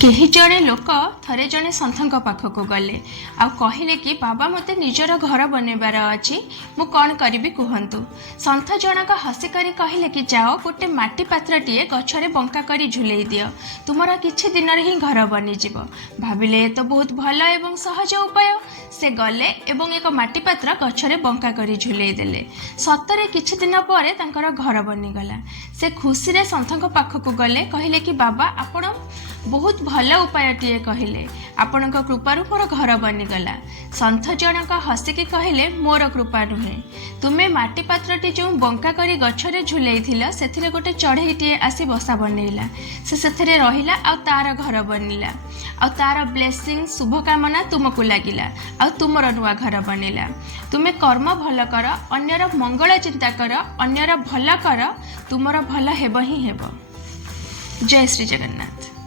केही जड़े लोक थरे जड़े सन्थ पाखक गले आ कहले कि बाबा मते निजर घर बनबार अच्छी मु कौन करी कहतु। सन्थ जनक हसिकरी कहले कि जाओ गोटे माटी पात्रटीए गछरे बंका करी झुले दियो, तुमर किछि दिन ही घर बनीज। भाविले तो बहुत भल एवं सहज उपाय। से गले एवं एक माटी पात्र गछरे बंका करी झुले देले। सतरे किछि दिन पर तांकर घर बनीगला। से खुशी रे सन्थक पाखक गले कहले कि बाबा आपण बहुत भल उपायटीए कहले, आपण कृपारू मोर घर बनीगला। सन्थ जनक हसिकी कहले मोर कृपा नुहे, तुमे माटी पात्रटी जो बंका करी गछरे झुलेइथिल सेथिरे गोटे चढ़ईटीए आसी बसा बनैला। से सेथिरे रहिला आ तार घर बनिला आ तार ब्लेसिंग शुभकामना तुमको लागिला आ तुमर नुआ घर बनिला। तुमे कर्म भल कर, अन्यर मंगल चिंता कर, अन्यर भल कर, तुमर भल हेब ही हेब। जय श्री जगन्नाथ।